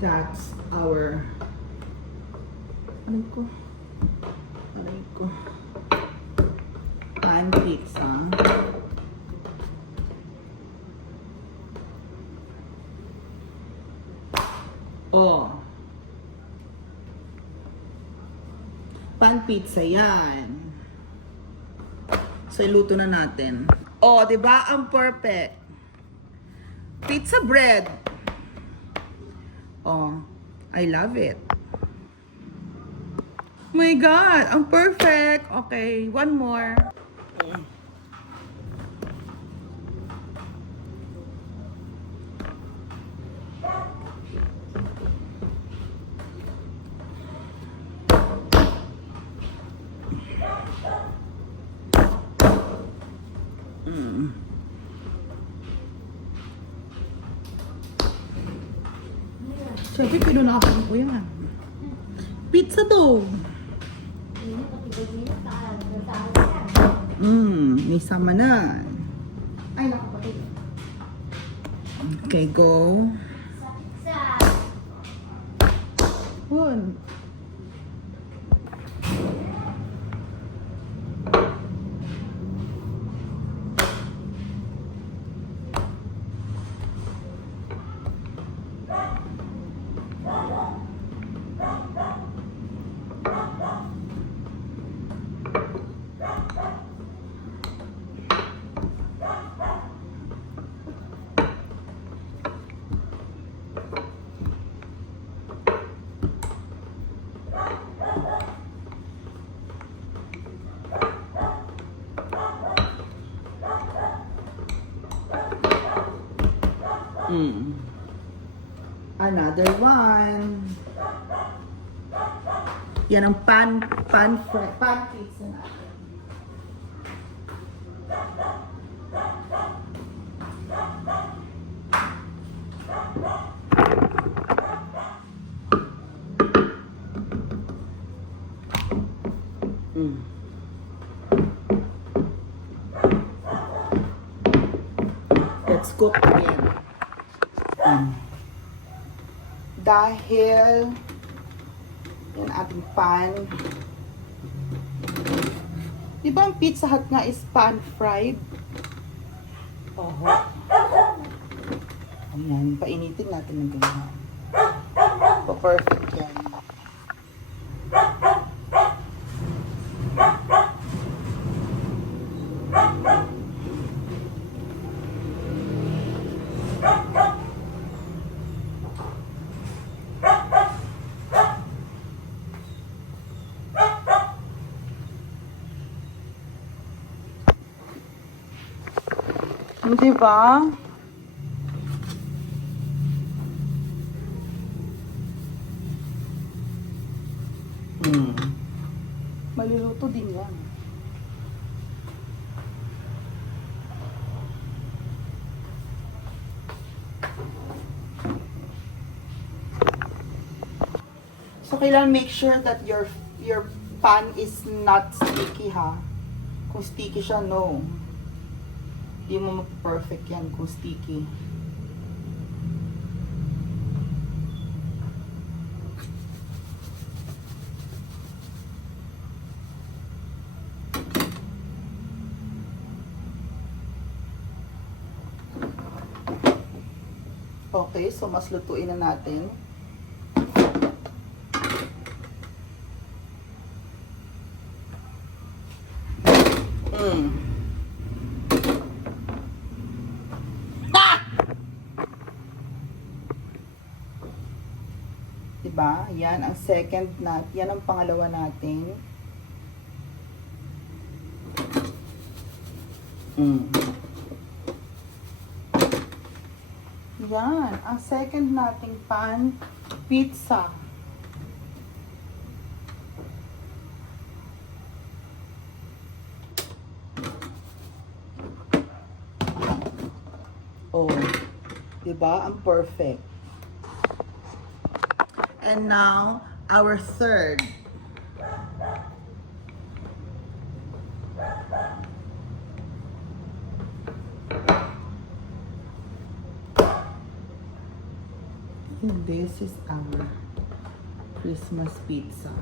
That's our, aray ko, pan pizza. Oh. Pan pizza yan. So, iluto na natin. Oh, di ba? Ang perfect. Pizza bread. Oh, I love it. My God, ang perfect. Okay, one more. Siyempre, pinunakan ko yan. Pizza dough. May sama na. Ay, nakapatid. Okay, go. One. Another one. Yan ang pan pizza natin. Let's cook again. Dahil yung ating pan, di ba ang Pizza Hut nga is pan fried? Ayan, painitin natin ng ganyan. Pa-perfect yan. Di ba? Maluluto din yan. So, kailangan make sure that your pan is not sticky, ha? Kung sticky siya, no. Hindi mo ma-perfect yan kung sticky. Okay, so mas lutuin na natin. Diba? Yan ang second natin. Yan ang pangalawa natin. Yan. Ang second nating pan pizza. Oh. Diba? Ang perfect. And now, our third. And this is our Christmas pizza.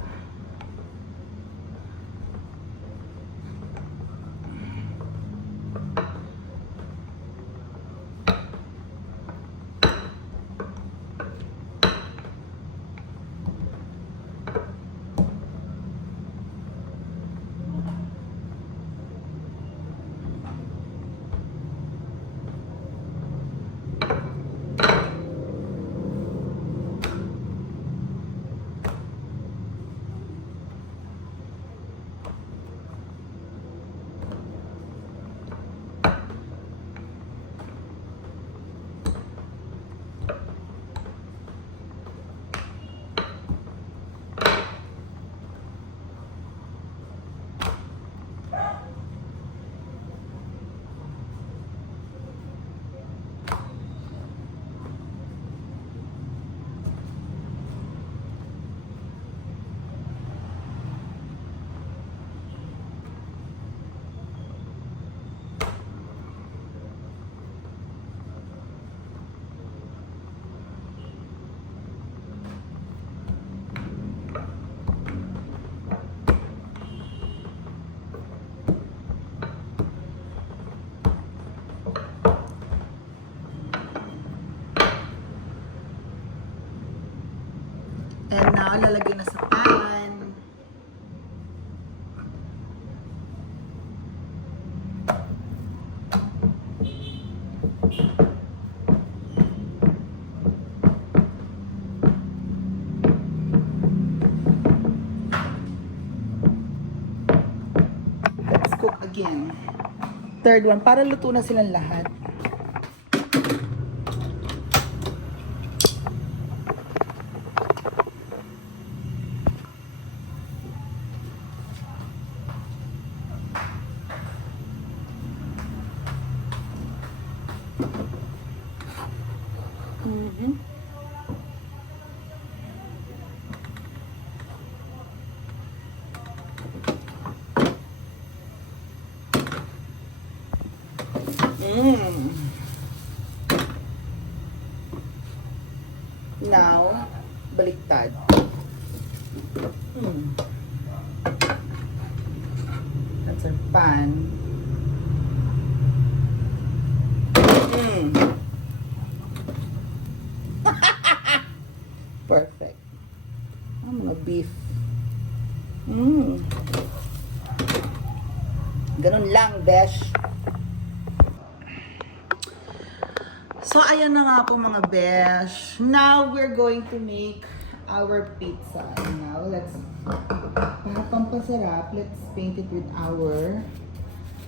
And now, lalagay na sa pan. Let's cook again. Third one, para luto na silang lahat. Now, baliktad. That's our pan. Perfect. Ang mga beef. Ganun lang, besh. So, ayan na nga po mga besh. Now, we're going to make our pizza. Now, let's, para pampasarap, let's paint it with our,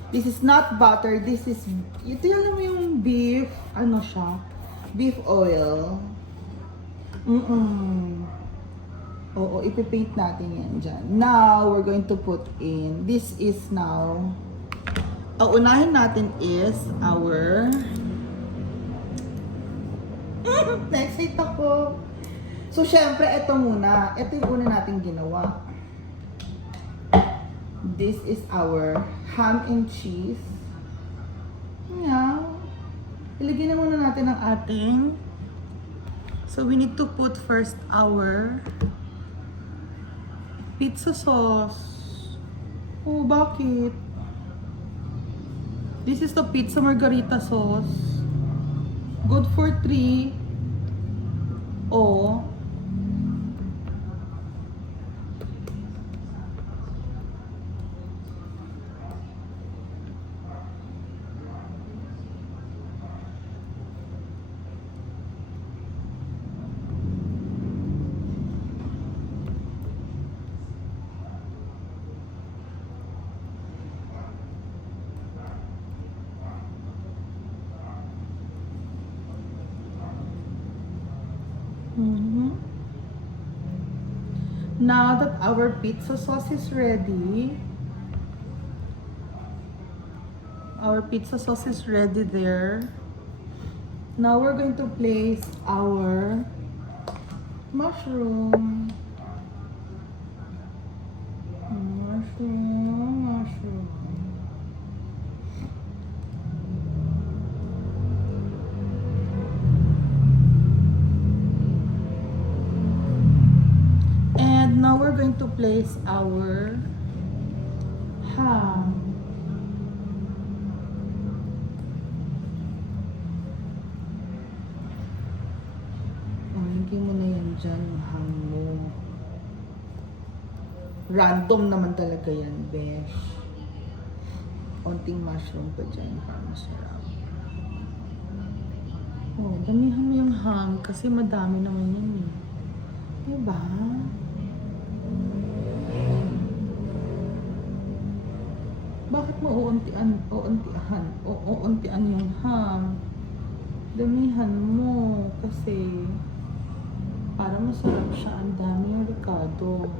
this is not butter, this is, ito yung alam mo yung beef, ano siya, beef oil. Oo, ipipaint natin yan dyan. Now, we're going to put in, this is now, ang unahin natin is our, na-excite ako. So, syempre, ito muna. Ito yung una natin ginawa. This is our ham and cheese. Yeah. Ilagay na muna natin ang ating. So, we need to put first our pizza sauce. Oh, bakit? This is the pizza margarita sauce. Good for 3. O. Now that our pizza sauce is ready, there. Now we're going to place our mushroom. Mushroom. Now we're going to place our ham. Lagyan mo na yan dyan, yung ham mo. Random naman talaga yan, besh. Konting mushroom pa dyan para masarap. Oh, damihan mo yung ham kasi madami naman yan eh. Diba? Bakit mo uuntian yung ham? Damihan mo kasi para masarap siya. Ang dami yung ricado.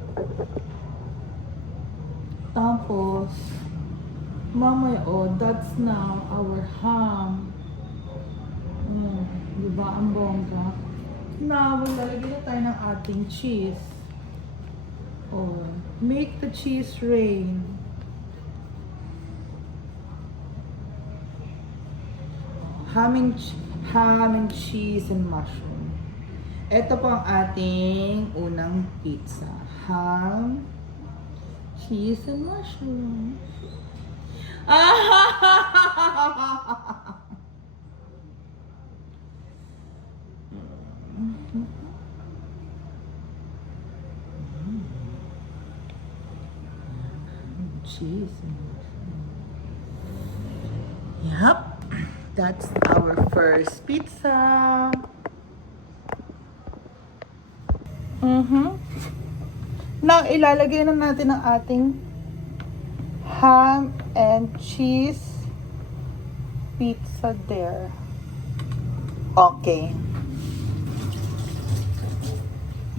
Tapos, mamaya, that's now our ham. Diba? Ang bongga. Now, maglalagay na tayo ng ating cheese. Make the cheese rain. Ham and cheese and mushroom. Ito po ang ating unang pizza. Ham, cheese, and mushroom. Cheese and mushroom. Yup. That's our first pizza. Now, ilalagay na natin ang ating ham and cheese pizza there. Okay.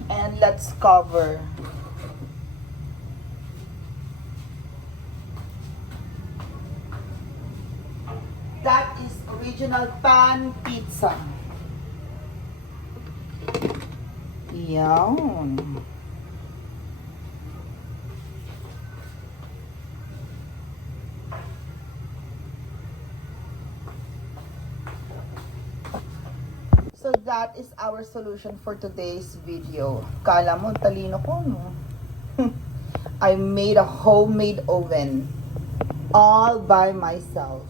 And let's cover. That is original pan pizza. Yan. So that is our solution for today's video. Kala mo, talino ko, no? I made a homemade oven all by myself.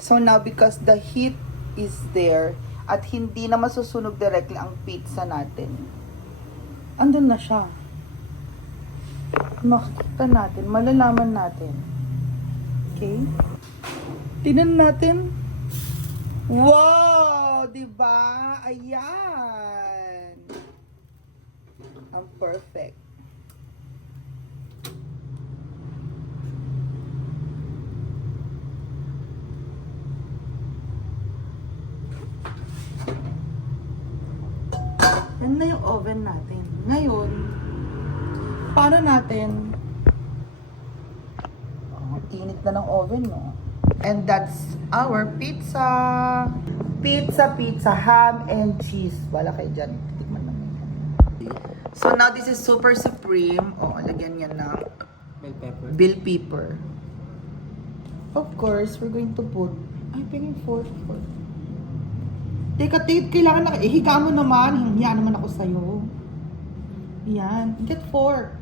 So now, because the heat is there at hindi na masusunog directly ang pizza natin, andun na siya. Makikita natin, malalaman natin. Okay? Tingnan natin. Wow! Diba? Ayan! Ang perfect. Yan na yung oven natin. Ngayon, paano natin? Init na ng oven, no? And that's our pizza. Pizza, ham and cheese. Wala kayo dyan. Tikman naman. So now this is super supreme. Lagyan yan ng bell pepper. Of course, we're going to put... Ay, pingin fork. Teka, kailangan na... higa mo naman. Hiya naman ako sa'yo. Yan. Get fork.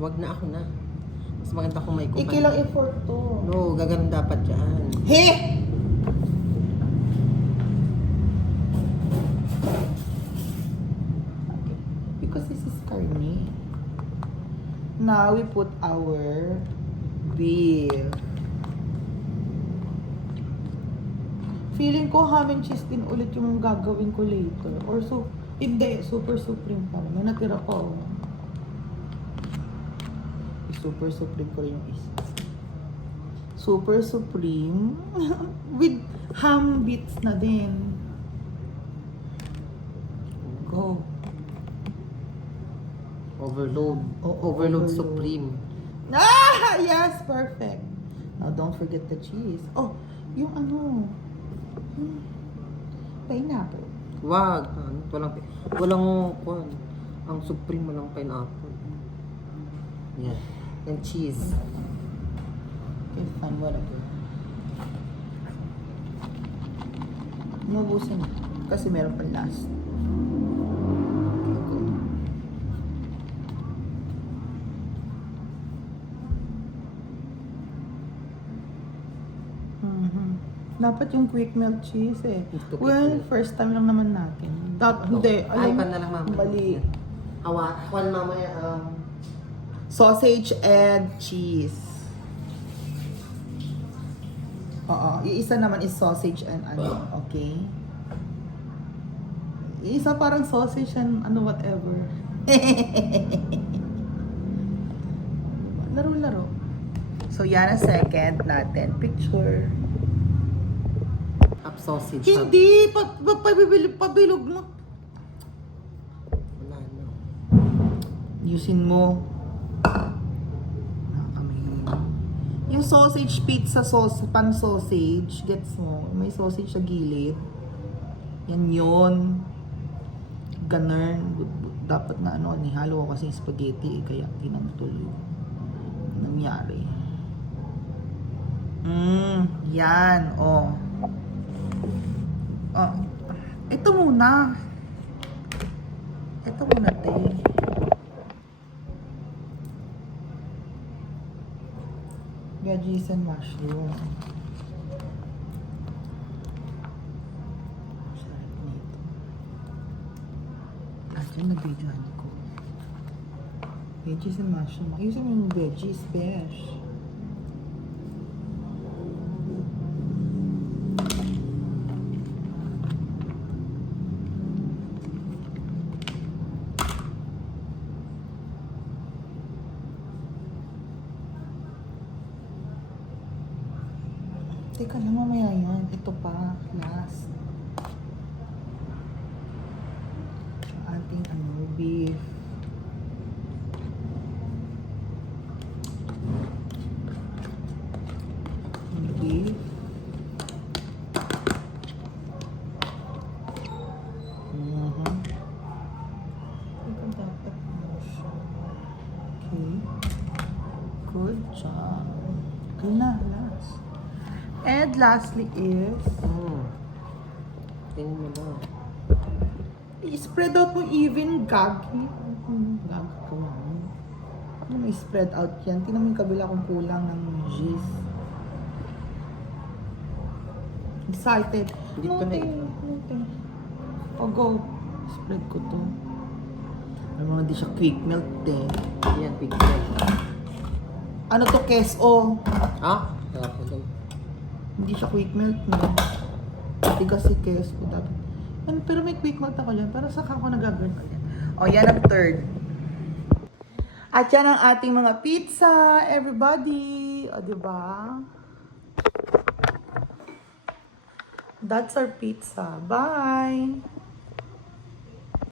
Wag na, ako na. Mas maganda kung may kumain. Kailang i-fork to. No, gaganon dapat dyan. He! Okay. Because this is carne. Now we put our beef. Feeling ko ham and cheese din ulit yung gagawin ko later. Or so, hindi, super supreme pa. May natira pa. Super supreme ko rin yung isa. Super supreme. With ham bits na din. Go. Overload. Overload. Supreme. Yes, perfect. Now, don't forget the cheese. Yung ano. Pineapple. Wag. Walang kwan. Ang supreme walang pineapple. Yeah. And cheese. Okay, fine, whatever. Mabusin. Kasi meron pa last. Okay, go. Dapat yung quick melt cheese eh. Gusto ko Well, ito. first time lang naman natin. Hindi. Ay, pan na lang mamaya. Bali. Kwan mamaya, Sausage and cheese. Oo. Iisa naman is sausage and ano. Okay? Iisa parang sausage and ano whatever. Laro-laro. So, yan ang second natin. Picture. up sausage. Hindi! Pabilog mo. Wala na. Yusin mo. Nakakamayin. Yung sausage pizza sauce, pan sausage, gets mo? May sausage sa gilid. Yan yun. Ganun. Dapat na ano, nihalo ko kasi yung spaghetti eh, kaya tinamtuloy. Nangyari. Yan. Oh. Oh. Ito muna. Ito muna, te. Veggies and mushroom. Sarap nito. Yung nag-videoan ko. Veggies and mushroom. Ayusin mo yung veggies, besh. Teka lang, mamaya yan. Ito pa, last. Ating ano, beef. Beef. Ito dapat mo siya. Okay. Good job. Okay na, last. And lastly is, Tingnan mo daw. i-spread out mo even, gagi. Gagi ko lang. Ano may spread out yan? Tingnan mo yung kabila kung kulang ng cheese. Excited. Hindi pa na ito. O go. Spread ko to. Alam mo, hindi siya quick melt eh. Yan, big bread. Ano to, keso? Ah? Ako daw. Hindi siya quick melt no. Hindi kasi keso dapat. Ano, pero may quick melt ako yan. Pero saka ako nagagawin ko yan. O, yan ang third. At yan ang ating mga pizza, everybody. O, diba? That's our pizza. Bye!